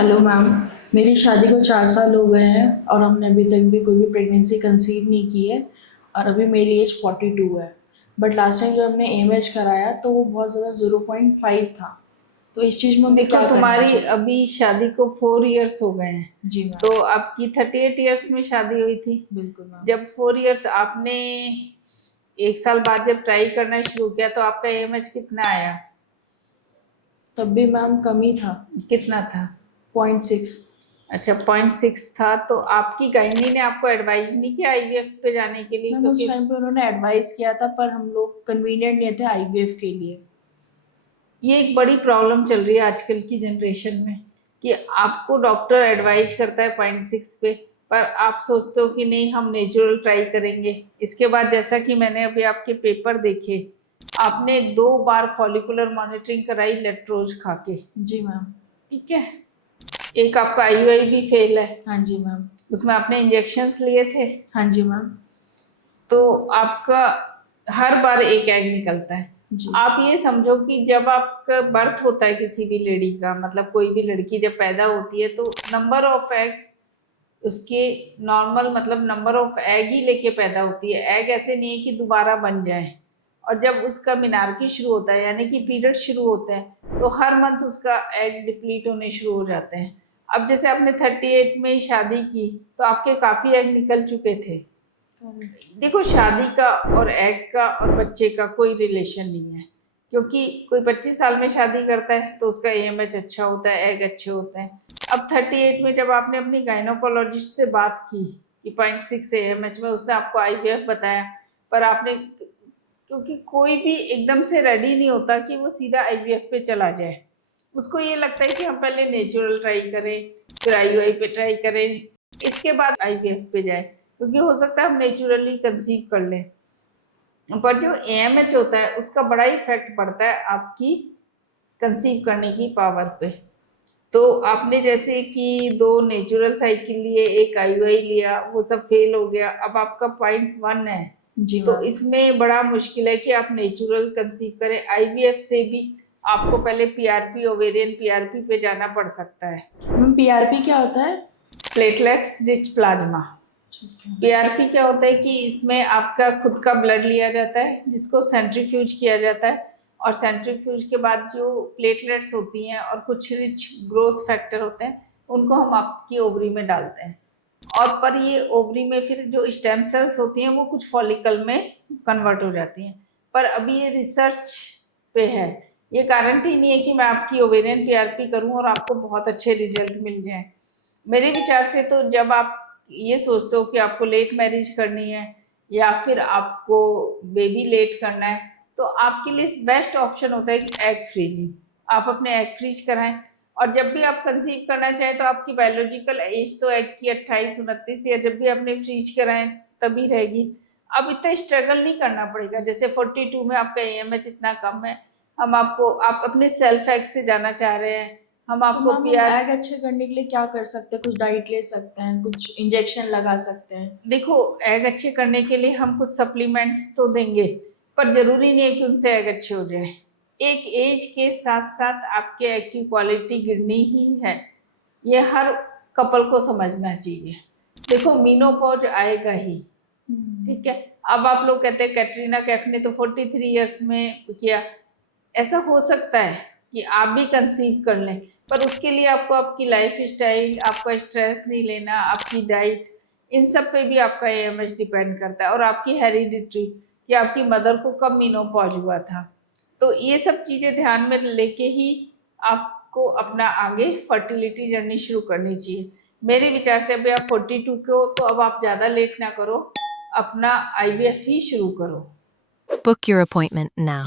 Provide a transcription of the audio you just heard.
Hello ma'am. मेरी शादी को 4 साल हो गए हैं और हमने अभी तक भी कोई भी प्रेगनेंसी कंसीव नहीं की है। और अभी मेरी एज 42 है। बट लास्ट टाइम जब हमने एमएच कराया तो वो बहुत ज़्यादा 0.5 था। तो इस चीज़ में हमें देखो क्या करना तुम्हारी चाहिए? अभी शादी को 4 इयर्स हो गए हैं। जी मैम। तो आपकी 38 इयर्स में शादी हुई थी। बिल्कुल मैम। जब 4 इयर्स आपने 1 साल बाद जब ट्राई करना शुरू किया तो आपका एएमएच कितना आया? तब भी मैम कम ही था। कितना था? 0.6। अच्छा, 0.6 था। तो आपकी गायनी ने आपको एडवाइज नहीं किया आईवीएफ पे जाने के लिए? मैम उस क्योंकि टाइम पे उन्होंने एडवाइस किया था पर हम लोग कन्वीनियंट नहीं थे आईवीएफ के लिए। ये एक बड़ी प्रॉब्लम चल रही है आजकल की जनरेशन में कि आपको डॉक्टर एडवाइज करता है 0.6 पे, पर आप सोचते हो कि नहीं हम नेचुरल ट्राई करेंगे। इसके बाद जैसा कि मैंने अभी आपके पेपर देखे, आपने 2 बार फॉलिकुलर मॉनिटरिंग कराई लेट्रोज खा के। जी मैम। ठीक है। एक आपका आईयूआई भी फेल है। हाँ जी मैम। उसमें आपने इंजेक्शंस लिए थे। हाँ जी मैम। तो आपका हर बार एक एग निकलता है। जी। आप ये समझो कि जब आपका बर्थ होता है किसी भी लेडी का, मतलब कोई भी लड़की जब पैदा होती है, तो नंबर ऑफ एग उसके नॉर्मल, मतलब नंबर ऑफ एग ही लेके पैदा होती है। एग ऐसे नहीं है कि दोबारा बन जाए। और जब उसका मिनार्की शुरू होता है, यानी कि पीरियड शुरू होते हैं, तो हर मंथ उसका एग डिप्लीट होने शुरू हो जाते हैं। अब जैसे आपने 38 में ही शादी की तो आपके काफी एग निकल चुके थे। देखो, शादी का और एग का और बच्चे का कोई रिलेशन नहीं है। क्योंकि कोई 25 साल में शादी करता है तो उसका एएमएच अच्छा होता है, एग अच्छे होते हैं। अब 38 में जब आपने अपनी गायनोकोलॉजिस्ट से बात की कि 0.6 एएमएच में, उसने आपको आईवीएफ बताया। पर आपने, क्योंकि कोई भी एकदम से रेडी नहीं होता कि वो सीधा आईवीएफ पे चला जाए। उसको ये लगता है कि हम पहले नेचुरल ट्राई करें, फिर आईयूआई पे ट्राई करें, इसके बाद आईवीएफ पे जाए, क्योंकि हो सकता है हम नेचुरली कंसीव कर लें। पर जो एएमएच होता है उसका बड़ा इफेक्ट पड़ता है आपकी कंसीव करने की पावर पे। तो आपने जैसे कि 2 नेचुरल साइकिल लिए, एक आईयूआई लिया, वो सब फेल हो गया। अब आपका 0.1 है। जी तो मैम। इसमें बड़ा मुश्किल है कि आप नेचुरल कंसीव करें। आईवीएफ से भी आपको पहले पीआरपी, ओवेरियन पीआरपी पे जाना पड़ सकता है। मैम पीआरपी क्या होता है? Platelets rich plasma. पीआरपी क्या होता है कि इसमें आपका खुद का ब्लड लिया जाता है, जिसको सेंट्रीफ्यूज किया जाता है। और सेंट्रीफ्यूज के बाद जो प्लेटलेट्स होती हैं और कुछ रिच ग्रोथ फैक्टर होते हैं, उनको हम आपकी ओवरी में डालते हैं। और पर ये ओवरी में फिर जो स्टेम सेल्स होती हैं वो कुछ फॉलिकल में कन्वर्ट हो जाती हैं। पर अभी ये रिसर्च पे है। ये गारंटी नहीं है कि मैं आपकी ओवेरियन पीआरपी करूं और आपको बहुत अच्छे रिजल्ट मिल जाएं। मेरे विचार से तो जब आप ये सोचते हो कि आपको लेट मैरिज करनी है या फिर आपको बेबी लेट करना है, तो आपके लिए बेस्ट ऑप्शन होता है कि एग फ्रीजिंग। आप अपने एग फ्रीज कराएं। और जब भी आप कंसीव करना चाहें तो आपकी बायोलॉजिकल एज तो एग की 28-29 या जब भी आपने फ्रीज कराएं तभी रहेगी। अब इतना स्ट्रगल नहीं करना पड़ेगा। जैसे 42 में आपका एएमएच इतना कम है, हम आपको, आप अपने सेल्फ एग से जाना चाह रहे हैं, हम तो आपको मैम हम पीआर। एग अच्छे करने के लिए क्या कर सकते हैं? कुछ डाइट ले सकते हैं, कुछ इंजेक्शन लगा सकते हैं? देखो, एग अच्छे करने के लिए हम कुछ सप्लीमेंट्स तो देंगे, पर जरूरी नहीं है कि उनसे एग अच्छे हो जाए। एक एज के साथ साथ आपके एग की क्वालिटी गिरनी ही है। ये हर कपल को समझना चाहिए। देखो, मीनोपॉज आएगा ही। ठीक है। अब आप लोग कहते हैं कैटरीना कैफ ने तो 43 इयर्स में किया। ऐसा हो सकता है कि आप भी कंसीव कर लें, पर उसके लिए आपको आपकी लाइफ स्टाइल, आपका स्ट्रेस नहीं लेना, आपकी डाइट, इन सब पे भी आपका एएमएच डिपेंड करता है। और आपकी हेरिडिटरी, कि आपकी मदर को कब मीनोपॉज हुआ था। तो ये सब चीजें ध्यान में लेके ही आपको अपना आगे फर्टिलिटी जर्नी शुरू करनी चाहिए। मेरे विचार से अभी आप 42 के हो तो अब आप ज़्यादा लेट ना करो, अपना आईवीएफ ही शुरू करो। Book your appointment now.